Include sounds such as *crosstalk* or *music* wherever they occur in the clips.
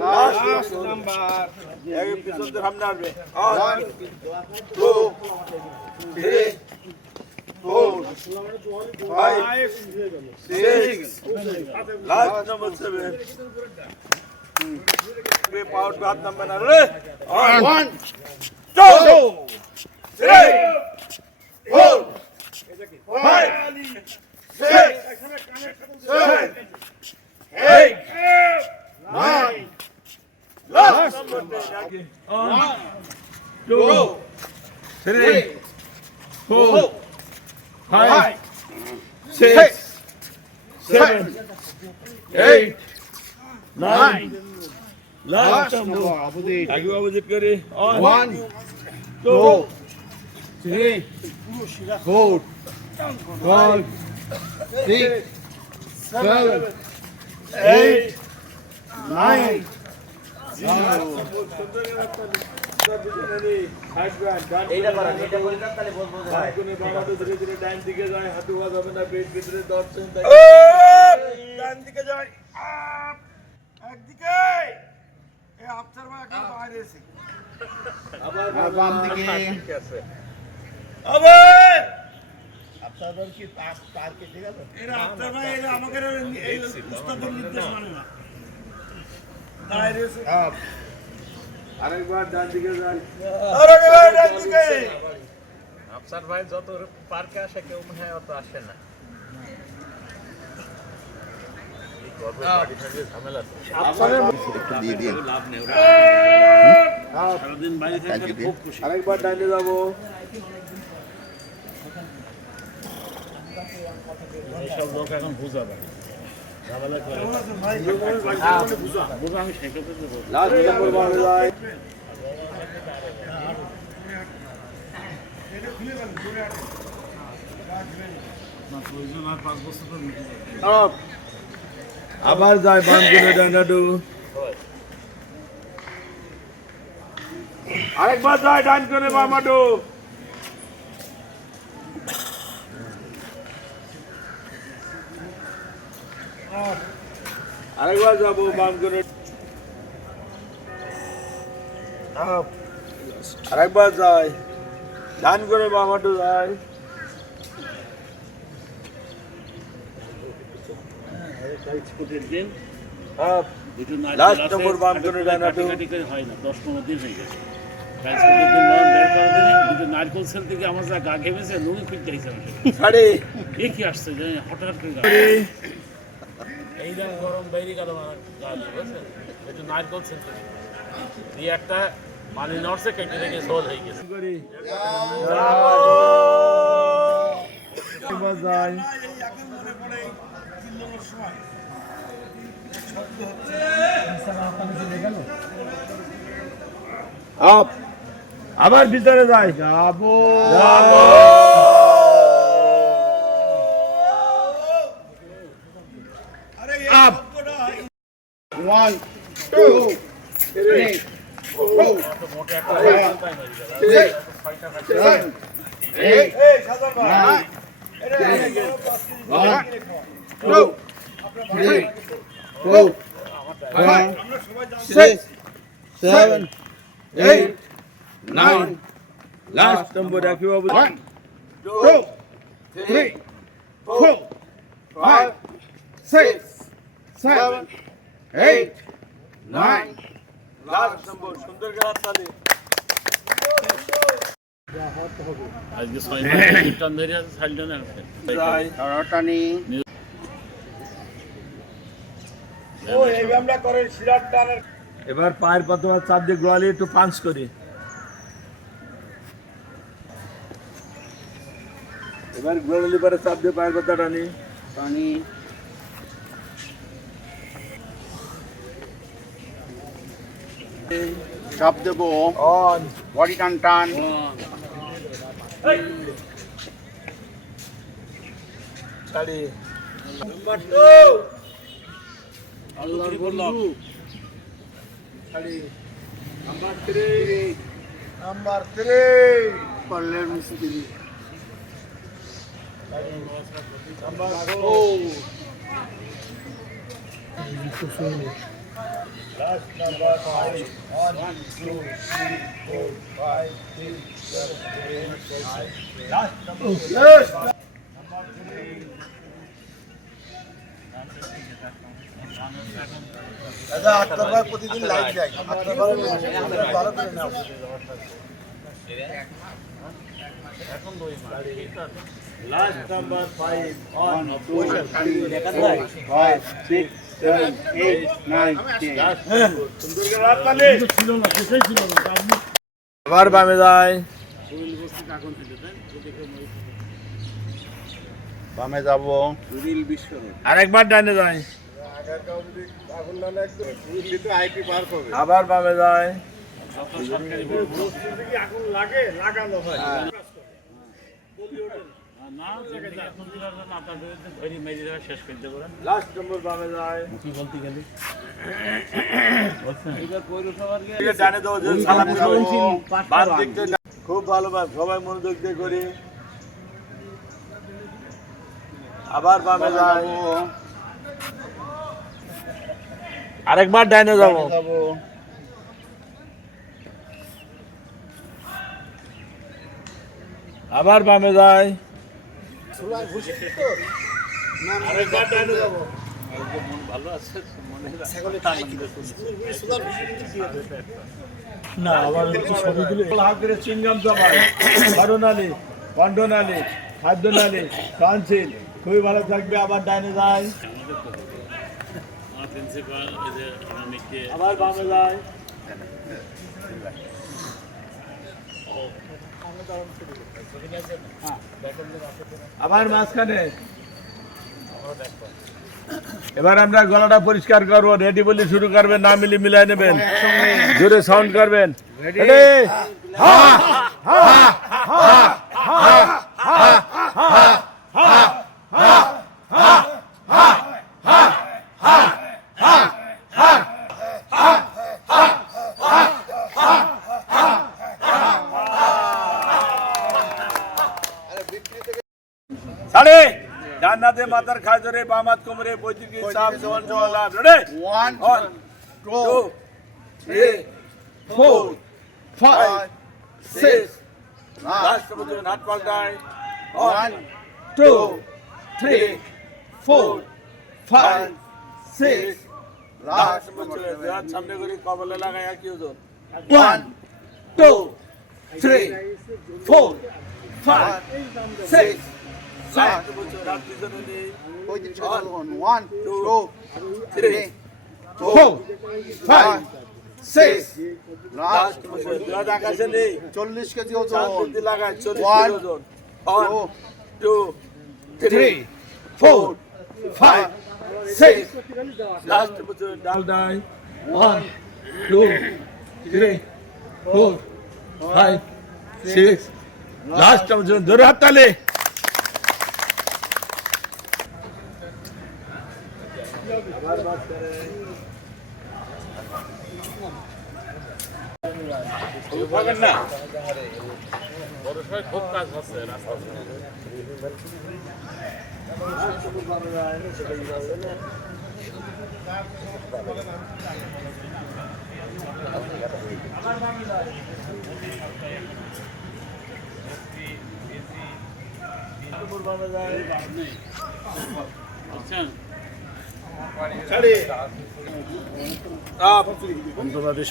last number এক পিছন সামনে আসবে one two three four five six last number seven Three power to hath number ready? On. One, two, three, four, five, six, seven, eight, nine. One, two, three, four, five, six, seven, eight, nine. Last one. One, two, three, four, five, six, seven, eight, nine. ধীরে দিকে যায় না পেট ভিতরে দিকে যায় এসে। আবার বাম দিকে। আবার এরা ভাই এরা আমাকে এই উস্তাদের নির্দেশ মানে না আরেকবার ডান দিকে যান আরেকবার ডান দিকে আফসার ভাই যত পার্কে আসে কেউ মনে হয় অত আসে না। আরেকবার ডানে যাব। এইসব লোক এখন বুঝাবে আবার যায় বাম করে ডান্ডাডু। আরেকবার যায় ডান করে বামাডু। আরেকবার যাব বাম করে। আরেকবার যায় ডান করে বামাডু যায় নারকেল হয় হয়ে সেল থেকে আমার যা গা ঘেমেছে লুঙ্গি খুঁজতে আমি সাড়ে কি আসছে হঠাৎ করে এই দাম গরম বাইরে গেল বুঝছেন একটু নারকেল দিয়ে একটা পানি নড়ছে কেটে থেকে হয়ে গেছে। আবার ভিতরে যায় যাব। যাব। One, two, three, four, five, six, seven, eight, nine, ten, one, two, three, four, five, six, seven, eight, nine. Last number that you have one, two, three, four, five, six, seven. Eight, nine, last number সুন্দর গেলার আজকে ছয় *laughs* মাস টান ধরে আছে ষাট জন আসছে যায় ও এই ব্যায়ামটা করেন শিরার টানের। এবার পায়ের পাতোয়া চাপ দিয়ে গোয়ালে একটু পাঞ্চ করি। এবার গোয়ালি পরে চাপ দিয়ে পায়ের পাতা টানি। পানি চাপ দেবো অন বডি টান টান number three number three number four Last number five. One, two, three, four, five, six, seven, eight, nine. Last number six. Yes. Number three. দাদা আটটা বার প্রতিদিন লাইট যায় আটটা বার বারো করে নাও আবার বামে যায়। যাব। আরেকবার ডানে যায়। আইপি পার আবার বামে যায়। যত সরকারি বলব। না খাব বাম দিক থেকে ডান- খুব ভালো সবাই মনোযোগ দিয়ে করি। আবার বামে যায়। আরেকবার ডাইনে যাব। আবার বামে যায়। আরেকবার ডাইনে যাব মন ভালো আছে মনে না আবার চিংগাম জমায় খাদ্যনালি খুবই ভালো থাকবে আবার ডাইনে যায়। আমার প্রিন্সিপাল এই যে অনেকে আবার বামে যায়। আবার মাঝখানে। এবার আমরা গলাটা পরিষ্কার করব রেডি বলে শুরু করবেন না মিলি মিলাই নেবেন। জোরে সাউন্ড করবেন। Ready? সাড়ে জান্নাতে মাথার খায় ধরে বামাত কোমরে বৈদ্যুতিক চাপ জল জল লাভ ready one one two two three four five six last পর্যন্ত হাত পাল্টায় one two three four five six last পর্যন্ত হাত সামনে করে কবলে লাগায় কি ওজন one two three four five six চল্লিশ কেজি ওজন লাস্ট লাস্ট ধরে হাত তালে না পৌরসভায় খুব কাজ হচ্ছে রাস্তা আপ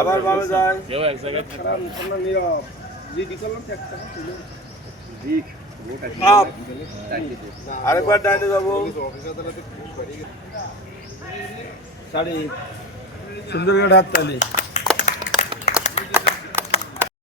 আবার বামে যায়। কেউ এক জায়গায় থাকে আপ। আরেকবার ডাইনে যাব। শাড়ি সুন্দর করে হাত তালি